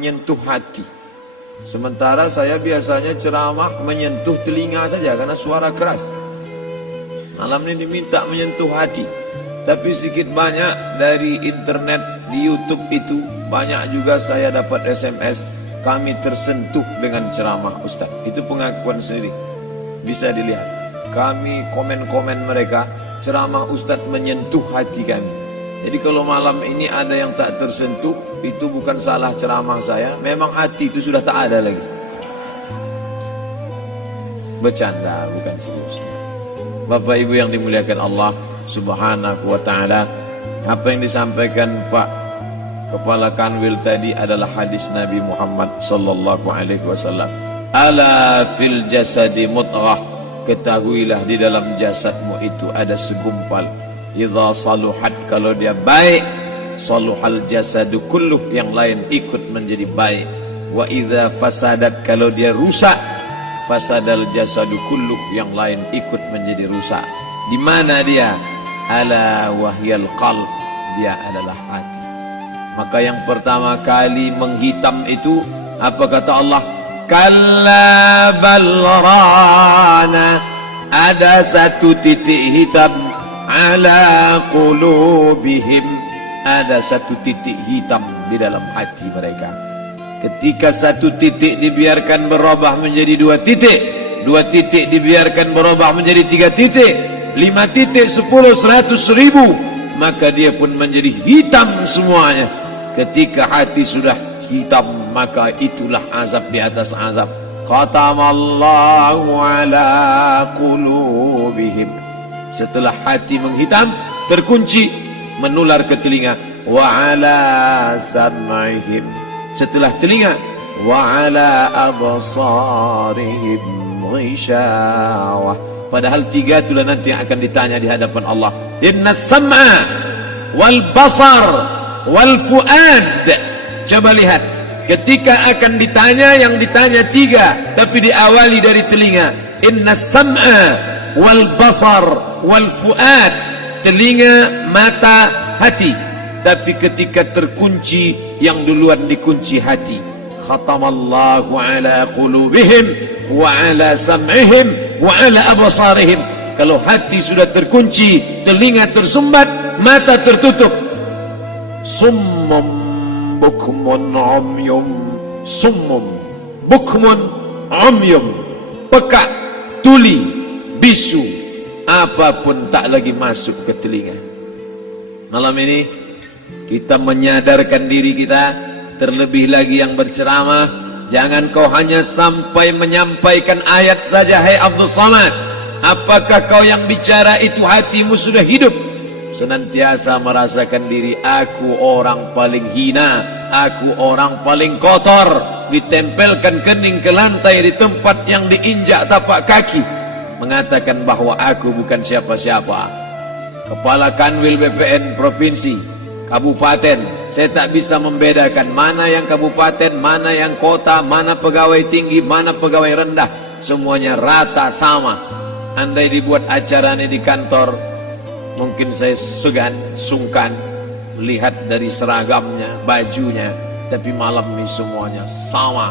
menyentuh hati. Sementara saya biasanya ceramah menyentuh telinga saja karena suara keras. Malam ini diminta menyentuh hati. Tapi sedikit banyak dari internet, di YouTube itu banyak juga saya dapat SMS, kami tersentuh dengan ceramah Ustaz. Itu pengakuan sendiri, bisa dilihat. Kami komen-komen mereka, ceramah Ustaz menyentuh hati kami. Jadi kalau malam ini ada yang tak tersentuh, itu bukan salah ceramah saya, memang hati itu sudah tak ada lagi. Bercanda, bukan serius. Bapak Ibu yang dimuliakan Allah Subhanahu wa ta'ala, apa yang disampaikan Pak Kepala Kanwil tadi adalah hadis Nabi Muhammad sallallahu alaihi wasallam. Ala fil jasadi mudghah, ketahuilah di dalam jasadmu itu ada segumpal. Idza saluhat, kalau dia baik, saluhal jasadu kulluh, yang lain ikut menjadi baik. Wa idza fasadat, kalau dia rusak, fasadal jasadu kulluh, yang lain ikut menjadi rusak. Di mana dia? Ala wahyal qalb, dia adalah hati. Maka yang pertama kali menghitam itu apa kata Allah? Kalla bal rana, ada satu titik hitam. Ala qulubihim, ada satu titik hitam di dalam hati mereka. Ketika satu titik dibiarkan berubah menjadi dua titik dibiarkan berubah menjadi 3 titik, 5 titik, 10, 100, 1000, maka dia pun menjadi hitam semuanya. Ketika hati sudah hitam, maka itulah azab di atas azab. Khatamallahu ala qulubihim. Setelah hati menghitam, terkunci, menular ke telinga. Wa ala sam'ihim. Setelah telinga, wa ala absarihim ghishawah. Padahal 3 itulah nanti yang akan ditanya di hadapan Allah. Inna sam'a wal basar wal fuad. Coba lihat, ketika akan ditanya, yang ditanya 3, tapi diawali dari telinga. Inna sam'a wal basar wal fuad, telinga, mata, hati. Tapi ketika terkunci, yang duluan dikunci hati. Khatamallahu ala qulubihim wa ala sam'ihim wa ala absarihim. Kalau hati sudah terkunci, telinga tersumbat, mata tertutup. Summum bukmun umyum. Summum bukmun umyum, peka, tuli, bisu, apapun tak lagi masuk ke telinga. Malam ini kita menyadarkan diri kita, terlebih lagi yang berceramah, jangan kau hanya sampai menyampaikan ayat saja. Hai Abdul Samad, apakah kau yang bicara itu hatimu sudah hidup? Senantiasa merasakan diri, aku orang paling hina, aku orang paling kotor, ditempelkan kening ke lantai di tempat yang diinjak tapak kaki, mengatakan bahwa aku bukan siapa-siapa. Kepala Kanwil BPN Provinsi, Kabupaten, saya tak bisa membedakan mana yang kabupaten, mana yang kota, mana pegawai tinggi, mana pegawai rendah. Semuanya rata sama. Andai dibuat acara ini di kantor, mungkin saya segan, sungkan melihat dari seragamnya, bajunya. Tapi malam ini semuanya sama.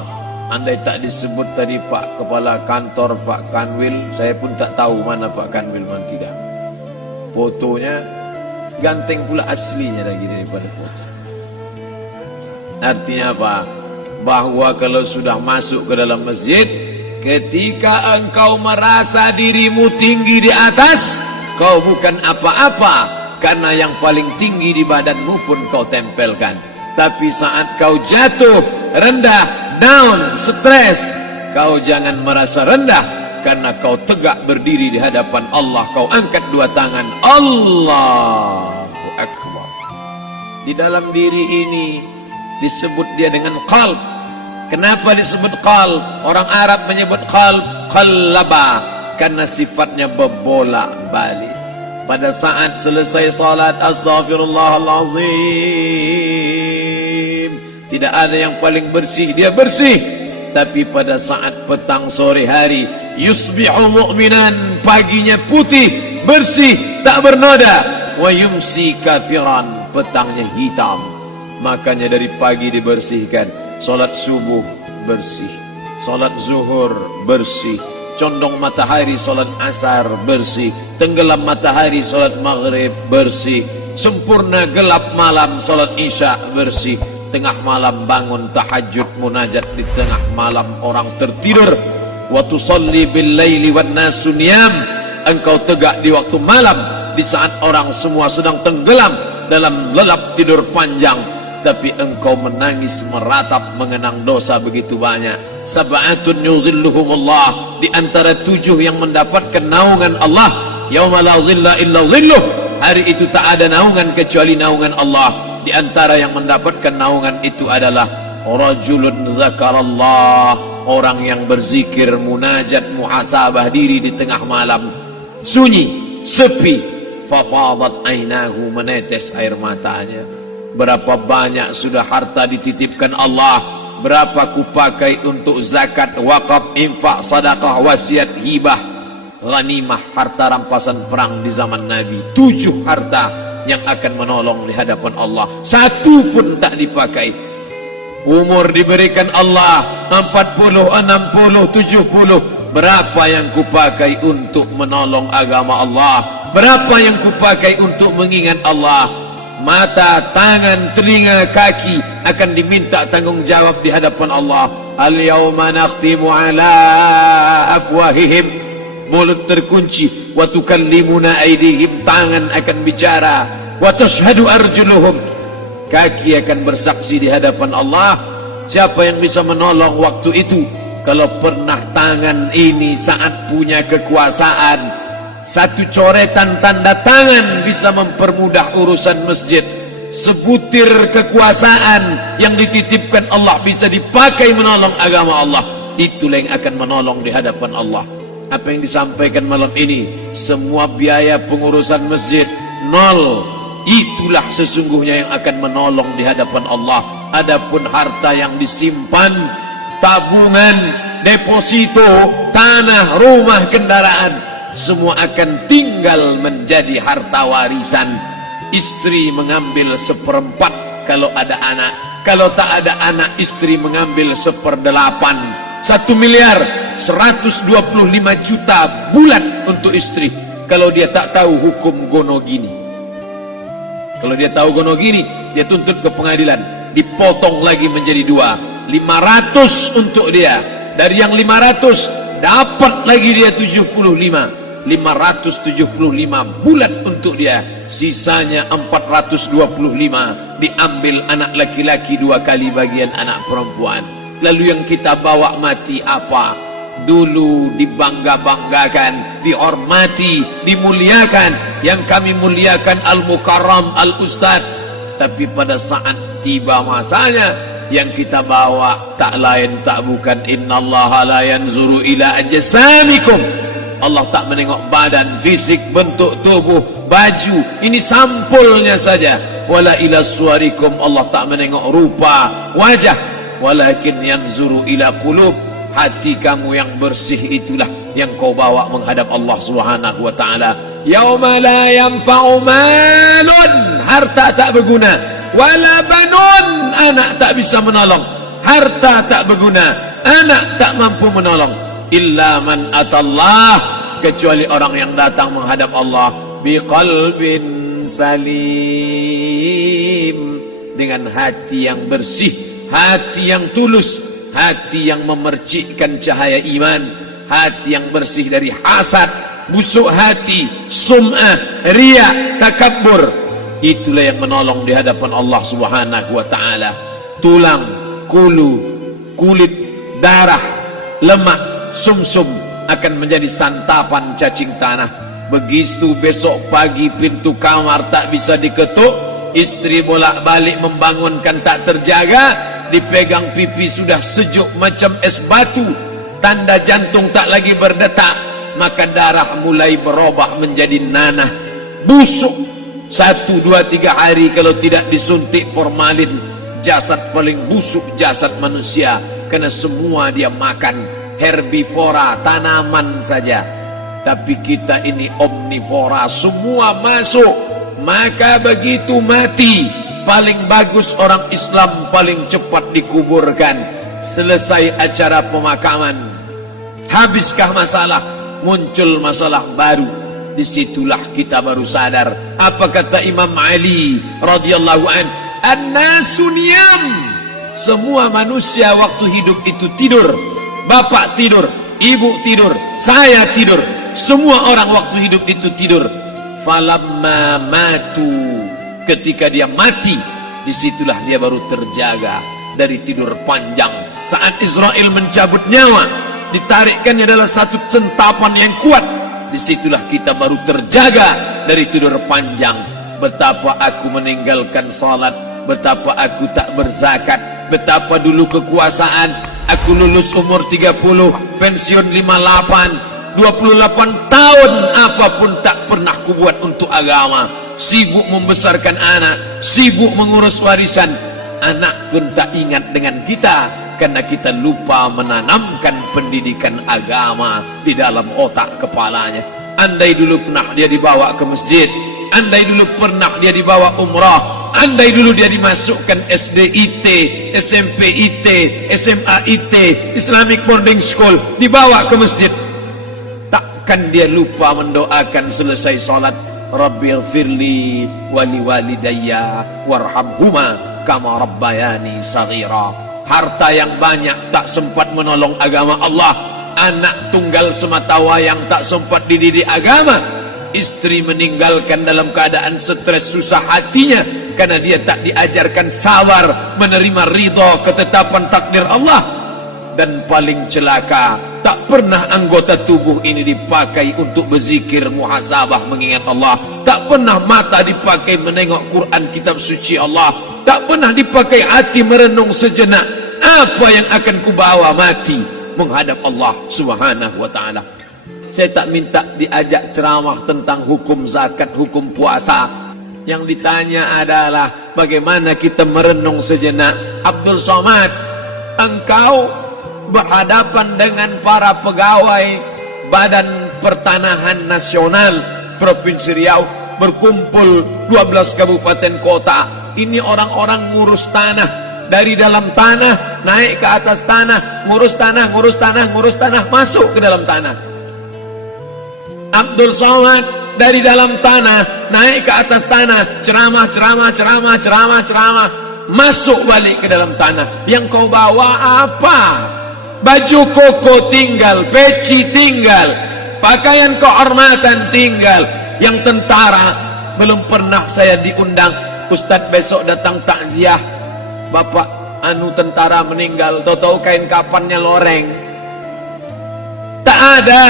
Andai tak disebut tadi Pak Kepala Kantor, Pak Kanwil, saya pun tak tahu mana Pak Kanwil, mana tidak. Fotonya ganteng pula aslinya lagi daripada foto. Artinya apa? Bahwa kalau sudah masuk ke dalam masjid, ketika engkau merasa dirimu tinggi di atas, kau bukan apa-apa, karena yang paling tinggi di badanmu pun kau tempelkan. Tapi saat kau jatuh, rendah, down, stres, kau jangan merasa rendah, karena kau tegak berdiri di hadapan Allah. Kau angkat 2 tangan, Allahu Akbar. Di dalam diri ini disebut dia dengan qalb. Kenapa disebut qalb? Orang Arab menyebut qalb qallaba, karena sifatnya berbolak-balik. Pada saat selesai salat, astaghfirullahalazim, tidak ada yang paling bersih, dia bersih. Tapi pada saat petang sore hari, yusbihu mu'minan, paginya putih, bersih, tak bernoda. Wa yumsi kafiran, petangnya hitam. Makanya dari pagi dibersihkan. Solat subuh bersih, solat zuhur bersih, condong matahari solat asar bersih, tenggelam matahari solat maghrib bersih, sempurna gelap malam solat isya bersih, tengah malam bangun tahajud munajat di tengah malam orang tertidur. Wa tusalli bil laili wan nasu niyam, engkau tegak di waktu malam di saat orang semua sedang tenggelam dalam lelap tidur panjang, tapi engkau menangis meratap mengenang dosa begitu banyak. Sab'atun yuzilluhumullah, di antara 7 yang mendapatkan naungan Allah. Yauma la zilla illa zilluh, hari itu tak ada naungan kecuali naungan Allah. Di antara yang mendapatkan naungan itu adalah rajulun zakarallah, orang yang berzikir, munajat, muhasabah diri di tengah malam, sunyi, sepi, fafadat ainahu, menetes air matanya. Berapa banyak sudah harta dititipkan Allah, berapa kupakai untuk zakat, wakaf, infak, sedekah, wasiat, hibah, ghanimah, harta rampasan perang di zaman Nabi. 7 harta yang akan menolong di hadapan Allah, 1 pun tak dipakai. Umur diberikan Allah 40, 60, 70. Berapa yang kupakai untuk menolong agama Allah? Berapa yang kupakai untuk mengingat Allah? Mata, tangan, telinga, kaki akan diminta tanggung jawab di hadapan Allah. Al-yawma nakhtimu ala afwahihim, mulut terkunci. Wa tukallimuna aydihim, tangan akan bicara. Wa tashhadu arjuluhum, kaki akan bersaksi di hadapan Allah. Siapa yang bisa menolong waktu itu? Kalau pernah tangan ini saat punya kekuasaan, 1 coretan tanda tangan bisa mempermudah urusan masjid. Sebutir kekuasaan yang dititipkan Allah bisa dipakai menolong agama Allah. Itulah yang akan menolong di hadapan Allah. Apa yang disampaikan malam ini, semua biaya pengurusan masjid nol. Itulah sesungguhnya yang akan menolong di hadapan Allah. Adapun harta yang disimpan, tabungan, deposito, tanah, rumah, kendaraan, semua akan tinggal menjadi harta warisan. Istri mengambil 1/4 kalau ada anak, kalau tak ada anak istri mengambil 1/8. 1 miliar 125 juta bulan untuk istri, kalau dia tak tahu hukum gono gini. Kalau dia tahu gono gini, dia tuntut ke pengadilan, dipotong lagi menjadi 2, 500 untuk dia. Dari yang 500 dapat lagi dia 75, 575 bulan untuk dia. Sisanya 425 diambil anak laki-laki 2 kali bagian anak perempuan. Lalu yang kita bawa mati apa? Dulu dibangga-banggakan, dihormati, dimuliakan. Yang kami muliakan Al-Mukarram, Al-Ustadz. Tapi pada saat tiba masanya, yang kita bawa tak lain tak bukan innallaha la yanzuru ila ajsamikum. Allah tak menengok badan, fisik, bentuk tubuh, baju. Ini sampulnya saja. Wala ila suwarikum, Allah tak menengok rupa, wajah. Walakin yanzuru ila qulub, hati kamu yang bersih itulah yang kau bawa menghadap Allah Subhanahu wa taala. Yauma la yanfa'u malun, harta tak berguna, wala banun, anak tak bisa menolong. Harta tak berguna, anak tak mampu menolong. Illa man atallah, kecuali orang yang datang menghadap Allah biqalbin salim, dengan hati yang bersih, hati yang tulus, hati yang memercikkan cahaya iman, hati yang bersih dari hasad, busuk hati, sum'ah, riya, takabbur. Itulah yang menolong di hadapan Allah Subhanahu wa taala. Tulang, kulu, kulit, darah, lemak, sumsum akan menjadi santapan cacing tanah. Begitu besok pagi pintu kamar tak bisa diketuk, istri bolak-balik membangunkan tak terjaga, dipegang pipi sudah sejuk macam es batu, tanda jantung tak lagi berdetak, maka darah mulai berubah menjadi nanah, busuk. 1, 2, 3 hari kalau tidak disuntik formalin, jasad paling busuk jasad manusia, karena semua dia makan herbivora, tanaman saja. Tapi kita ini omnivora, semua masuk. Maka begitu mati, paling bagus orang Islam paling cepat dikuburkan. Selesai acara pemakaman, habiskah masalah, muncul masalah baru. Disitulah kita baru sadar. Apa kata Imam Ali radhiyallahu an? An-nasu niyam. Semua manusia waktu hidup itu tidur. Bapak tidur, ibu tidur, saya tidur. Semua orang waktu hidup itu tidur. Falamma matu, ketika dia mati, disitulah dia baru terjaga dari tidur panjang. Saat Israel mencabut nyawa, ditarikkannya adalah satu centapan yang kuat. Disitulah kita baru terjaga dari tidur panjang. Betapa aku meninggalkan salat, betapa aku tak berzakat, betapa dulu kekuasaan. Aku lulus umur 30, pensiun 58, 28 tahun apapun tak pernah kubuat untuk agama. Sibuk membesarkan anak, sibuk mengurus warisan. Anak pun tak ingat dengan kita karena kita lupa menanamkan pendidikan agama di dalam otak kepalanya. Andai dulu pernah dia dibawa ke masjid, andai dulu pernah dia dibawa umrah, andai dulu dia dimasukkan SD IT, SMP IT, SMA IT, Islamic Boarding School, dibawa ke masjid, takkan dia lupa mendoakan selesai salat, Rabbighfirli wali walidayya warhamhuma kama rabbayani saghira. Harta yang banyak tak sempat menolong agama Allah. Anak tunggal semata wayang tak sempat dididik agama. Istri meninggalkan dalam keadaan stres susah hatinya karena dia tak diajarkan sabar menerima ridha ketetapan takdir Allah. Dan paling celaka, tak pernah anggota tubuh ini dipakai untuk berzikir, muhasabah, mengingat Allah. Tak pernah mata dipakai menengok Quran, kitab suci Allah. Tak pernah dipakai hati merenung sejenak, apa yang akan kubawa mati menghadap Allah subhanahu wa ta'ala. Saya tak minta diajak ceramah tentang hukum zakat, hukum puasa. Yang ditanya adalah bagaimana kita merenung sejenak. Abdul Somad, engkau berhadapan dengan para pegawai Badan Pertanahan Nasional Provinsi Riau, berkumpul 12 kabupaten kota. Ini orang-orang ngurus tanah, dari dalam tanah naik ke atas tanah, ngurus tanah, ngurus tanah, ngurus tanah, masuk ke dalam tanah. Abdul Somad dari dalam tanah naik ke atas tanah, ceramah, ceramah, ceramah, ceramah, ceramah, masuk balik ke dalam tanah. Yang kau bawa apa? Baju koko tinggal, peci tinggal, pakaian kehormatan tinggal. Yang tentara belum pernah saya diundang. Ustadz besok datang takziah, bapak anu tentara meninggal, tahu-tahu kain kapannya loreng. Tak ada.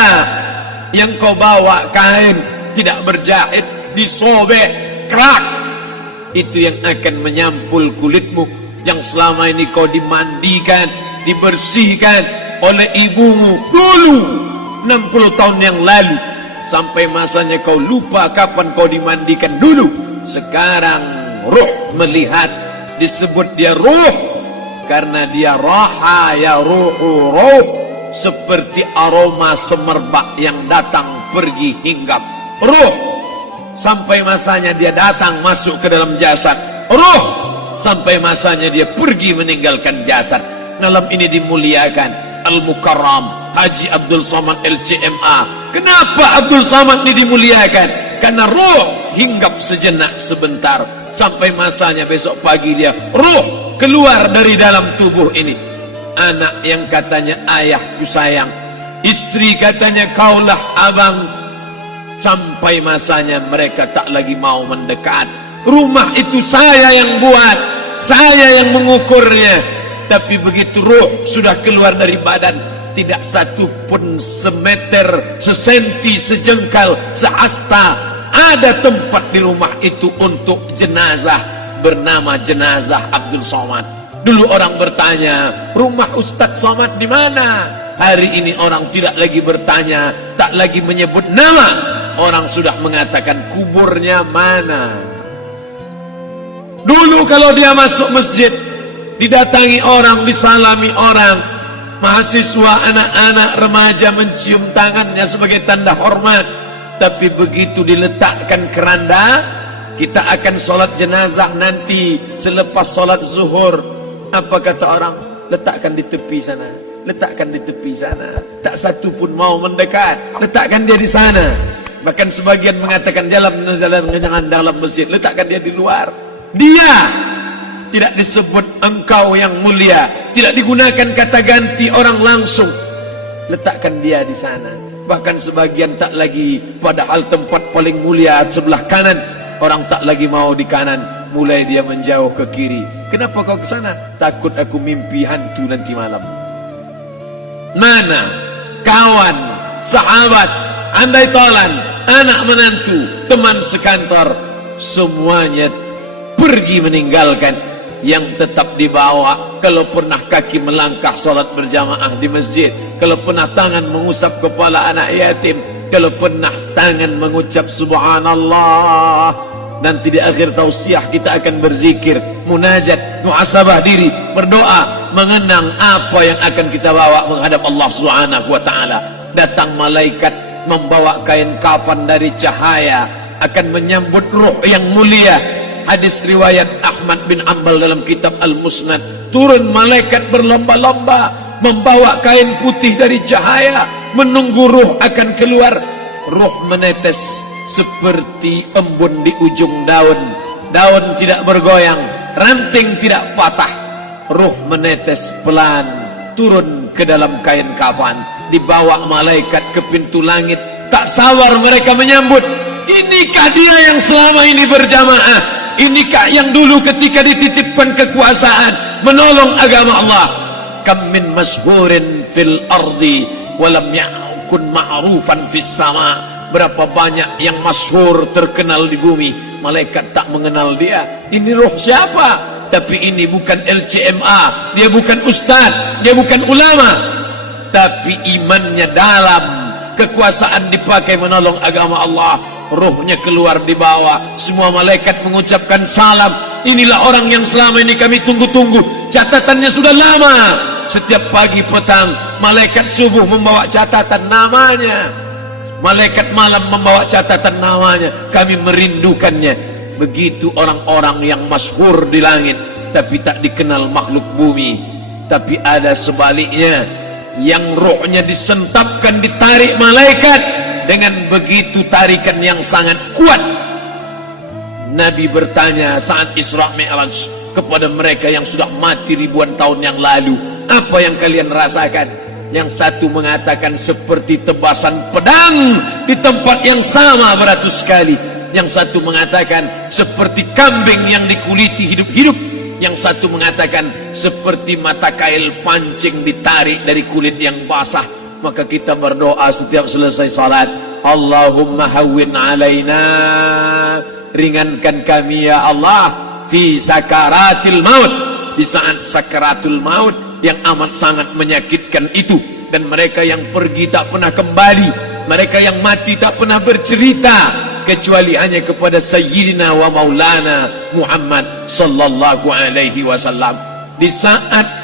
Yang kau bawa kain tidak berjahit, disobek, kerak. Itu yang akan menyampul kulitmu yang selama ini kau dimandikan, dibersihkan oleh ibumu dulu 60 tahun yang lalu. Sampai masanya kau lupa kapan kau dimandikan dulu. Sekarang ruh melihat, disebut dia ruh karena dia raha ya ruhu ruh, seperti aroma semerbak yang datang pergi hinggap. Ruh sampai masanya dia datang masuk ke dalam jasad. Ruh sampai masanya dia pergi meninggalkan jasad. Malam ini dimuliakan Al-Mukarram Haji Abdul Somad LCMA. Kenapa Abdul Somad ini dimuliakan? Karena ruh hinggap sejenak sebentar, sampai masanya besok pagi dia ruh keluar dari dalam tubuh ini. Anak yang katanya ayahku sayang, istri katanya kaulah abang, sampai masanya mereka tak lagi mau mendekat. Rumah itu saya yang buat, saya yang mengukurnya. Tapi begitu ruh sudah keluar dari badan, tidak satu pun semeter, sesenti, sejengkal, seasta ada tempat di rumah itu untuk jenazah bernama jenazah Abdul Somad. Dulu orang bertanya, rumah Ustadz Somad di mana? Hari ini orang tidak lagi bertanya, tak lagi menyebut nama. Orang sudah mengatakan kuburnya mana. Dulu kalau dia masuk masjid, didatangi orang, disalami orang, mahasiswa, anak-anak, remaja mencium tangannya sebagai tanda hormat. Tapi begitu diletakkan keranda, kita akan sholat jenazah nanti selepas sholat zuhur. Apa kata orang? Letakkan di tepi sana, letakkan di tepi sana. Tak satu pun mau mendekat, letakkan dia di sana. Bahkan sebagian mengatakan dalam masjid, letakkan dia di luar. Dia tidak disebut engkau yang mulia, tidak digunakan kata ganti orang langsung. Letakkan dia di sana. Bahkan sebagian tak lagi, padahal tempat paling mulia sebelah kanan, orang tak lagi mau di kanan, mulai dia menjauh ke kiri. Kenapa kau ke sana? Takut aku mimpi hantu nanti malam. Mana kawan, sahabat, andai tolan, anak menantu, teman sekantor, semuanya pergi meninggalkan. Yang tetap dibawa, kalau pernah kaki melangkah sholat berjamaah di masjid, kalau pernah tangan mengusap kepala anak yatim, kalau pernah tangan mengucap subhanallah. Nanti di akhir tausiah kita akan berzikir, munajat, muhasabah diri, berdoa, mengenang apa yang akan kita bawa menghadap Allah Subhanahu wa taala. Datang malaikat membawa kain kafan dari cahaya, akan menyambut ruh yang mulia. Hadis riwayat Ahmad bin Ambal dalam kitab Al-Musnad, turun malaikat berlomba-lomba membawa kain putih dari cahaya, menunggu ruh akan keluar. Ruh menetes seperti embun di ujung daun. Daun tidak bergoyang, ranting tidak patah. Ruh menetes pelan turun ke dalam kain kafan, dibawa malaikat ke pintu langit. Tak sabar mereka menyambut. Inikah dia yang selama ini berjamaah? Inikah yang dulu ketika dititipkan kekuasaan menolong agama Allah? Kam min masyhurin fil ardi walam yakun ma'rufan fis sama. Berapa banyak yang masyhur terkenal di bumi, malaikat tak mengenal dia. Ini roh siapa? Tapi ini bukan LCMA, dia bukan ustaz, dia bukan ulama, tapi imannya dalam. Kekuasaan dipakai menolong agama Allah. Ruhnya keluar di bawah, semua malaikat mengucapkan salam. Inilah orang yang selama ini kami tunggu-tunggu, catatannya sudah lama. Setiap pagi petang malaikat subuh membawa catatan namanya, malaikat malam membawa catatan namanya. Kami merindukannya. Begitu orang-orang yang masyhur di langit tapi tak dikenal makhluk bumi. Tapi ada sebaliknya, yang rohnya disentapkan, ditarik malaikat dengan begitu tarikan yang sangat kuat. Nabi bertanya saat Isra Mi'raj kepada mereka yang sudah mati ribuan tahun yang lalu, apa yang kalian rasakan? Yang satu mengatakan seperti tebasan pedang di tempat yang sama beratus kali. Yang satu mengatakan seperti kambing yang dikuliti hidup-hidup. Yang satu mengatakan seperti mata kail pancing ditarik dari kulit yang basah. Maka kita berdoa setiap selesai salat, Allahumma hawwin alaina, ringankan kami ya Allah, fi sakaratil maut, di saat sakaratul maut yang amat sangat menyakitkan itu. Dan mereka yang pergi tak pernah kembali, mereka yang mati tak pernah bercerita, kecuali hanya kepada Sayyidina wa Maulana Muhammad sallallahu alaihi wasallam. Di saat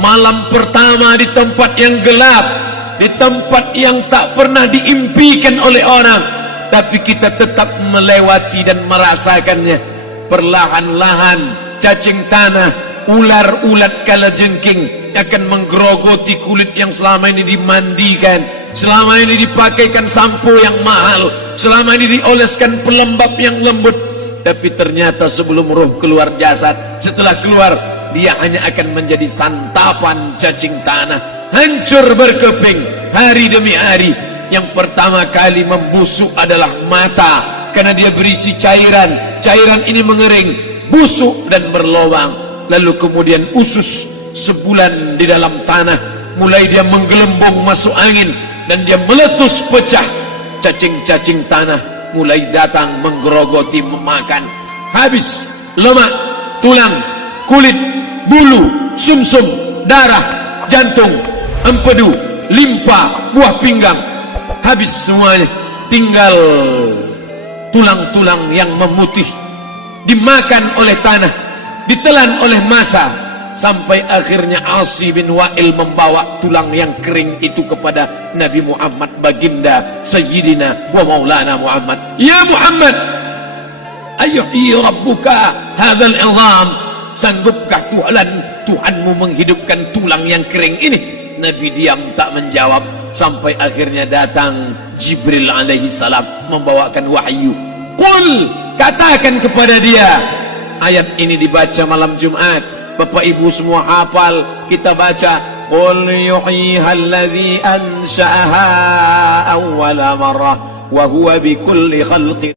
malam pertama di tempat yang gelap, di tempat yang tak pernah diimpikan oleh orang, tapi kita tetap melewati dan merasakannya. Perlahan-lahan cacing tanah, ular-ulat kalajengking akan menggerogoti kulit yang selama ini dimandikan, selama ini dipakaikan sampo yang mahal, selama ini dioleskan pelembab yang lembut. Tapi ternyata sebelum roh keluar jasad, setelah keluar, dia hanya akan menjadi santapan cacing tanah, hancur berkeping hari demi hari. Yang pertama kali membusuk adalah mata, karena dia berisi cairan. Cairan ini mengering, busuk dan berlubang. Lalu kemudian usus sebulan di dalam tanah, mulai dia menggelembung masuk angin dan dia meletus pecah. Cacing-cacing tanah mulai datang menggerogoti, memakan. Habis lemak, tulang, kulit, bulu, sumsum, darah, jantung, empedu, limpa, buah pinggang, habis semuanya. Tinggal tulang-tulang yang memutih, dimakan oleh tanah, ditelan oleh massa, sampai akhirnya Asi bin Wa'il membawa tulang yang kering itu kepada Nabi Muhammad, baginda Sayyidina wa Maulana Muhammad. Ya Muhammad, ayuhyi rabbuka hadzal 'idham, sanggupkah Tuhanmu menghidupkan tulang yang kering ini? Nabi diam tak menjawab sampai akhirnya datang Jibril alaihi salam membawakan wahyu. Qul, katakan kepada dia. Ayat ini dibaca malam Jumat, Bapak Ibu semua hafal, kita baca. Qul yuhyiha alladhi ansha'aha awwala marrah wa huwa bikulli khalqin